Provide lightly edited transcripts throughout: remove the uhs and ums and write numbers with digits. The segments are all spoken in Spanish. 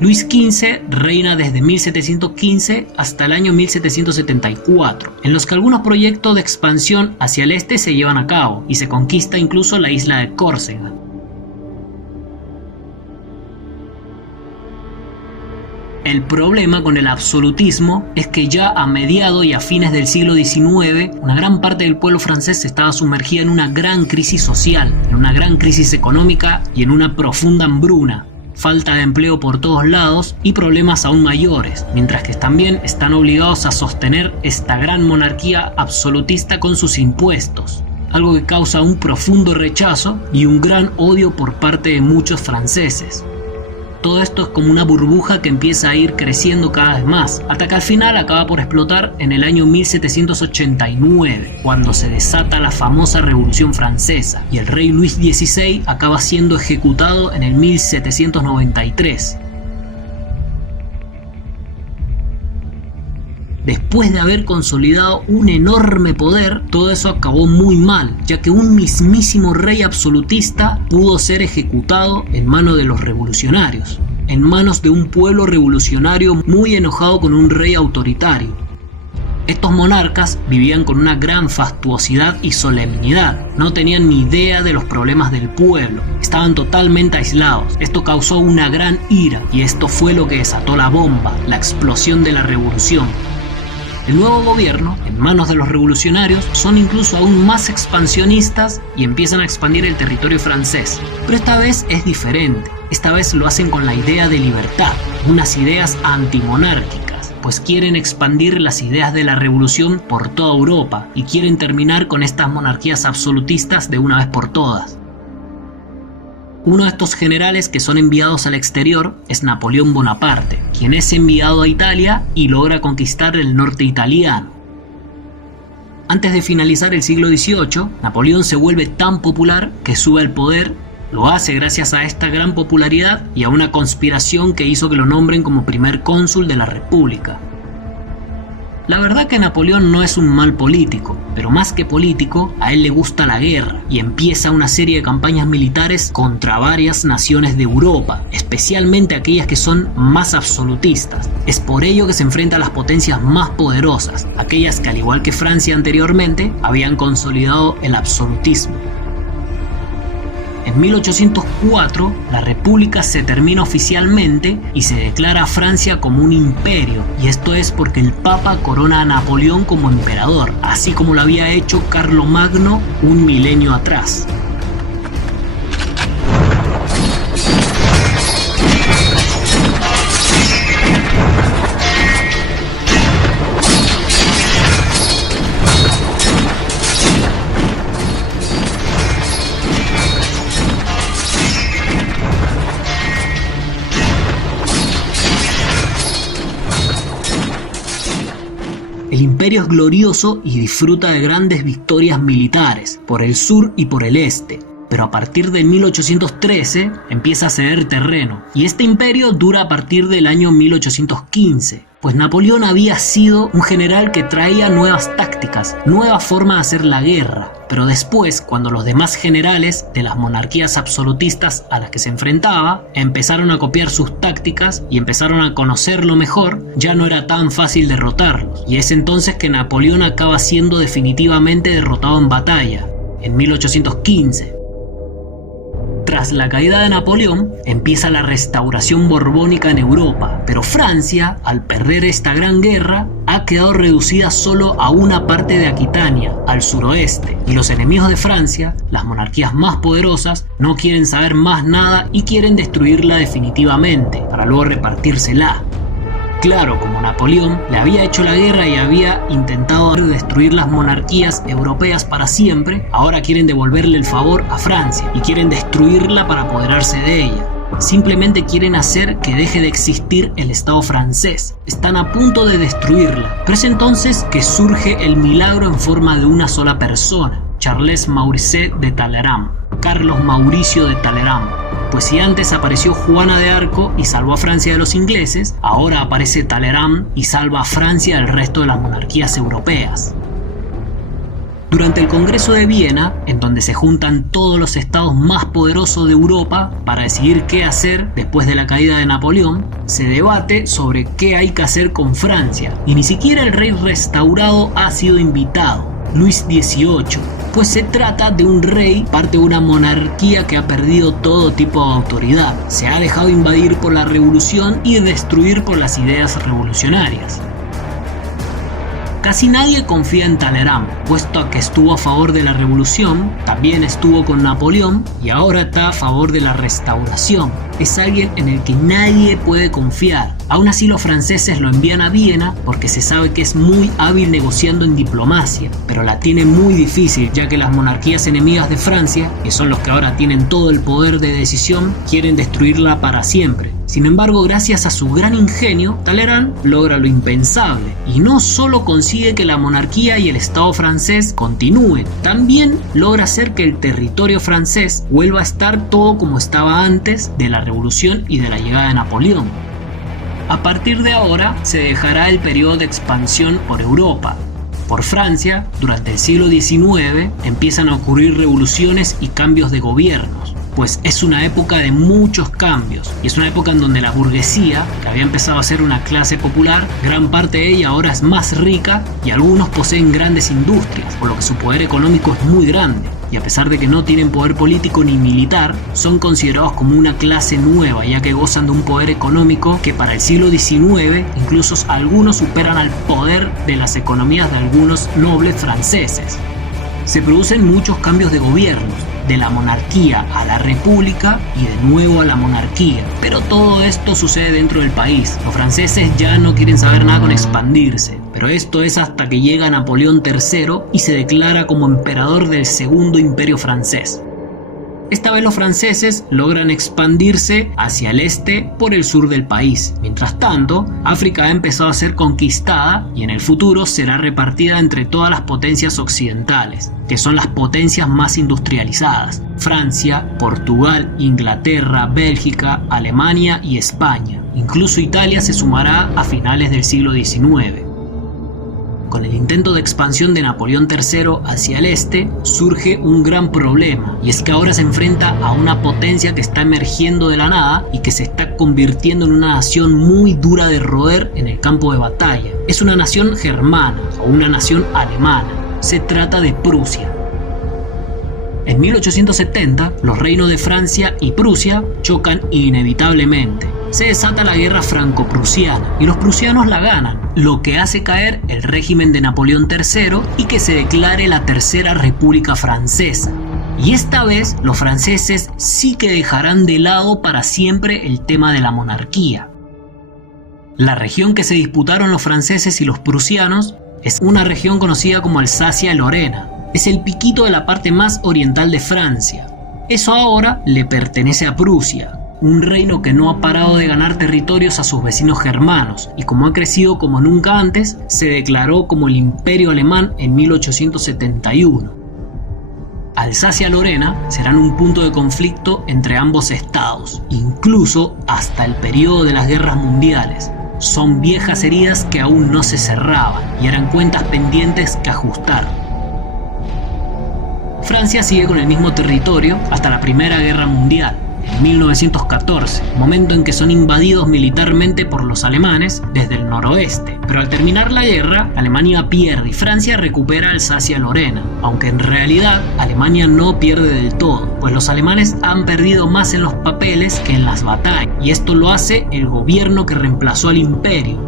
Luis XV reina desde 1715 hasta el año 1774, en los que algunos proyectos de expansión hacia el este se llevan a cabo y se conquista incluso la isla de Córcega. El problema con el absolutismo es que ya a mediados y a fines del siglo XIX, una gran parte del pueblo francés estaba sumergida en una gran crisis social, en una gran crisis económica y en una profunda hambruna. Falta de empleo por todos lados y problemas aún mayores, mientras que también están obligados a sostener esta gran monarquía absolutista con sus impuestos, algo que causa un profundo rechazo y un gran odio por parte de muchos franceses. Todo esto es como una burbuja que empieza a ir creciendo cada vez más, hasta que al final acaba por explotar en el año 1789, cuando se desata la famosa Revolución Francesa y el rey Luis XVI acaba siendo ejecutado en el 1793. Después de haber consolidado un enorme poder, todo eso acabó muy mal, ya que un mismísimo rey absolutista pudo ser ejecutado en manos de los revolucionarios, en manos de un pueblo revolucionario muy enojado con un rey autoritario. Estos monarcas vivían con una gran fastuosidad y solemnidad, no tenían ni idea de los problemas del pueblo, estaban totalmente aislados. Esto causó una gran ira y esto fue lo que desató la bomba, la explosión de la revolución. El nuevo gobierno, en manos de los revolucionarios, son incluso aún más expansionistas y empiezan a expandir el territorio francés. Pero esta vez es diferente. Esta vez lo hacen con la idea de libertad, unas ideas antimonárquicas, pues quieren expandir las ideas de la revolución por toda Europa y quieren terminar con estas monarquías absolutistas de una vez por todas. Uno de estos generales que son enviados al exterior es Napoleón Bonaparte, quien es enviado a Italia y logra conquistar el norte italiano. Antes de finalizar el siglo XVIII, Napoleón se vuelve tan popular que sube al poder. Lo hace gracias a esta gran popularidad y a una conspiración que hizo que lo nombren como primer cónsul de la República. La verdad que Napoleón no es un mal político, pero más que político, a él le gusta la guerra y empieza una serie de campañas militares contra varias naciones de Europa, especialmente aquellas que son más absolutistas. Es por ello que se enfrenta a las potencias más poderosas, aquellas que al igual que Francia anteriormente, habían consolidado el absolutismo. En 1804, la República se termina oficialmente y se declara a Francia como un imperio, y esto es porque el Papa corona a Napoleón como emperador, así como lo había hecho Carlomagno un milenio atrás. El imperio es glorioso y disfruta de grandes victorias militares por el sur y por el este, pero a partir de 1813 empieza a ceder terreno y este imperio dura a partir del año 1815, pues Napoleón había sido un general que traía nuevas tácticas, nueva forma de hacer la guerra, pero después, cuando los demás generales de las monarquías absolutistas a las que se enfrentaba empezaron a copiar sus tácticas y empezaron a conocerlo mejor, ya no era tan fácil derrotarlos, y es entonces que Napoleón acaba siendo definitivamente derrotado en batalla, en 1815. Tras la caída de Napoleón, empieza la restauración borbónica en Europa, pero Francia, al perder esta gran guerra, ha quedado reducida solo a una parte de Aquitania, al suroeste, y los enemigos de Francia, las monarquías más poderosas, no quieren saber más nada y quieren destruirla definitivamente, para luego repartírsela. Claro, como Napoleón le había hecho la guerra y había intentado destruir las monarquías europeas para siempre, ahora quieren devolverle el favor a Francia y quieren destruirla para apoderarse de ella. Simplemente quieren hacer que deje de existir el Estado francés. Están a punto de destruirla. Pero es entonces que surge el milagro en forma de una sola persona, Charles Maurice de Talleyrand, Carlos Mauricio de Talleyrand. Pues si antes apareció Juana de Arco y salvó a Francia de los ingleses, ahora aparece Talleyrand y salva a Francia del resto de las monarquías europeas. Durante el Congreso de Viena, en donde se juntan todos los estados más poderosos de Europa para decidir qué hacer después de la caída de Napoleón, se debate sobre qué hay que hacer con Francia, y ni siquiera el rey restaurado ha sido invitado, Luis XVIII, pues se trata de un rey, parte de una monarquía que ha perdido todo tipo de autoridad, se ha dejado invadir por la revolución y destruir por las ideas revolucionarias. Casi nadie confía en Talleyrand, puesto a que estuvo a favor de la revolución, también estuvo con Napoleón y ahora está a favor de la restauración. Es alguien en el que nadie puede confiar. Aún así los franceses lo envían a Viena porque se sabe que es muy hábil negociando en diplomacia, pero la tiene muy difícil ya que las monarquías enemigas de Francia, que son los que ahora tienen todo el poder de decisión, quieren destruirla para siempre. Sin embargo, gracias a su gran ingenio, Talleyrand logra lo impensable y no solo consigue que la monarquía y el Estado francés continúen, también logra hacer que el territorio francés vuelva a estar todo como estaba antes de la revolución y de la llegada de Napoleón. A partir de ahora se dejará el periodo de expansión por Europa. Por Francia, durante el siglo XIX, empiezan a ocurrir revoluciones y cambios de gobiernos, pues es una época de muchos cambios y es una época en donde la burguesía, que había empezado a ser una clase popular, gran parte de ella ahora es más rica y algunos poseen grandes industrias, por lo que su poder económico es muy grande. Y a pesar de que no tienen poder político ni militar, son considerados como una clase nueva, ya que gozan de un poder económico que para el siglo XIX incluso algunos superan al poder de las economías de algunos nobles franceses. Se producen muchos cambios de gobiernos, de la monarquía a la república y de nuevo a la monarquía. Pero todo esto sucede dentro del país. Los franceses ya no quieren saber nada con expandirse. Pero esto es hasta que llega Napoleón III y se declara como emperador del Segundo Imperio francés. Esta vez los franceses logran expandirse hacia el este por el sur del país. Mientras tanto, África ha empezado a ser conquistada y en el futuro será repartida entre todas las potencias occidentales, que son las potencias más industrializadas: Francia, Portugal, Inglaterra, Bélgica, Alemania y España. Incluso Italia se sumará a finales del siglo XIX. Con el intento de expansión de Napoleón III hacia el este, surge un gran problema, y es que ahora se enfrenta a una potencia que está emergiendo de la nada y que se está convirtiendo en una nación muy dura de roer en el campo de batalla. Es una nación germana o una nación alemana. Se trata de Prusia. En 1870, los reinos de Francia y Prusia chocan inevitablemente. Se desata la guerra franco-prusiana y los prusianos la ganan, lo que hace caer el régimen de Napoleón III y que se declare la Tercera República Francesa. Y esta vez los franceses sí que dejarán de lado para siempre el tema de la monarquía. La región que se disputaron los franceses y los prusianos es una región conocida como Alsacia-Lorena. Es el piquito de la parte más oriental de Francia. Eso ahora le pertenece a Prusia, un reino que no ha parado de ganar territorios a sus vecinos germanos, y como ha crecido como nunca antes, se declaró como el Imperio Alemán en 1871. Alsacia-Lorena serán un punto de conflicto entre ambos estados, incluso hasta el periodo de las guerras mundiales. Son viejas heridas que aún no se cerraban y eran cuentas pendientes que ajustar. Francia sigue con el mismo territorio hasta la Primera Guerra Mundial, en 1914, momento en que son invadidos militarmente por los alemanes desde el noroeste. Pero al terminar la guerra, Alemania pierde y Francia recupera Alsacia-Lorena, aunque en realidad Alemania no pierde del todo, pues los alemanes han perdido más en los papeles que en las batallas, y esto lo hace el gobierno que reemplazó al imperio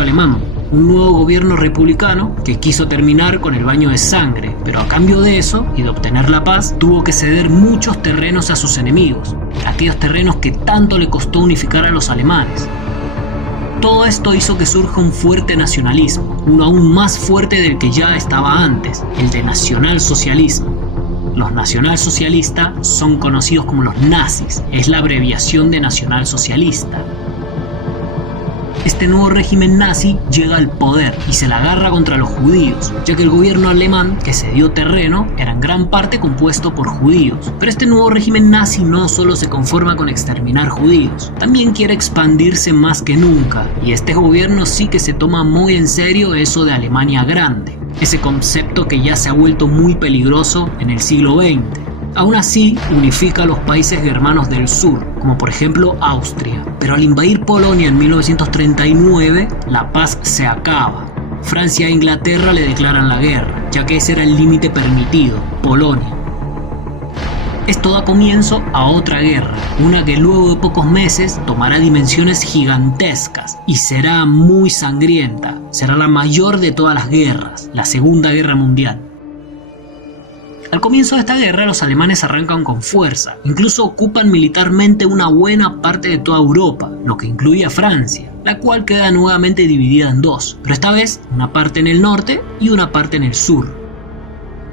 alemán. Un nuevo gobierno republicano que quiso terminar con el baño de sangre, pero a cambio de eso y de obtener la paz, tuvo que ceder muchos terrenos a sus enemigos, aquellos terrenos que tanto le costó unificar a los alemanes. Todo esto hizo que surja un fuerte nacionalismo, uno aún más fuerte del que ya estaba antes, el de nacionalsocialismo. Los nacionalsocialistas son conocidos como los nazis, es la abreviación de nacionalsocialista. Este nuevo régimen nazi llega al poder y se la agarra contra los judíos, ya que el gobierno alemán que cedió terreno era en gran parte compuesto por judíos. Pero este nuevo régimen nazi no solo se conforma con exterminar judíos, también quiere expandirse más que nunca, y este gobierno sí que se toma muy en serio eso de Alemania grande. ese concepto que ya se ha vuelto muy peligroso en el siglo XX. Aún así, unifica a los países germanos del sur, como por ejemplo Austria. Pero al invadir Polonia en 1939, la paz se acaba. Francia e Inglaterra le declaran la guerra, ya que ese era el límite permitido, Polonia. Esto da comienzo a otra guerra, una que luego de pocos meses tomará dimensiones gigantescas y será muy sangrienta. Será la mayor de todas las guerras, la Segunda Guerra Mundial. Al comienzo de esta guerra los alemanes arrancan con fuerza, incluso ocupan militarmente una buena parte de toda Europa, lo que incluye a Francia, la cual queda nuevamente dividida en dos, pero esta vez una parte en el norte y una parte en el sur.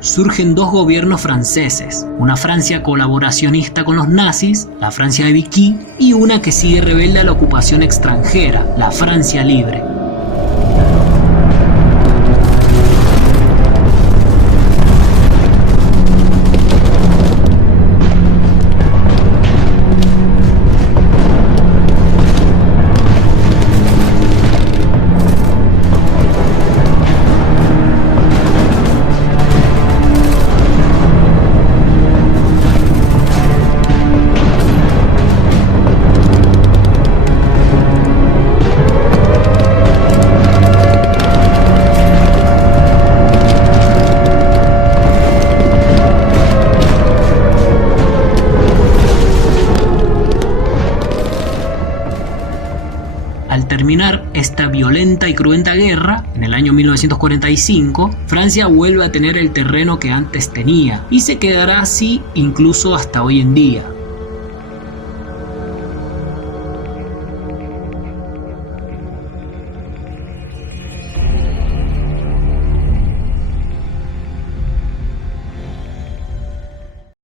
Surgen dos gobiernos franceses, una Francia colaboracionista con los nazis, la Francia de Vichy, y una que sigue rebelde a la ocupación extranjera, la Francia libre. Al terminar esta violenta y cruenta guerra, en el año 1945, Francia vuelve a tener el terreno que antes tenía y se quedará así incluso hasta hoy en día.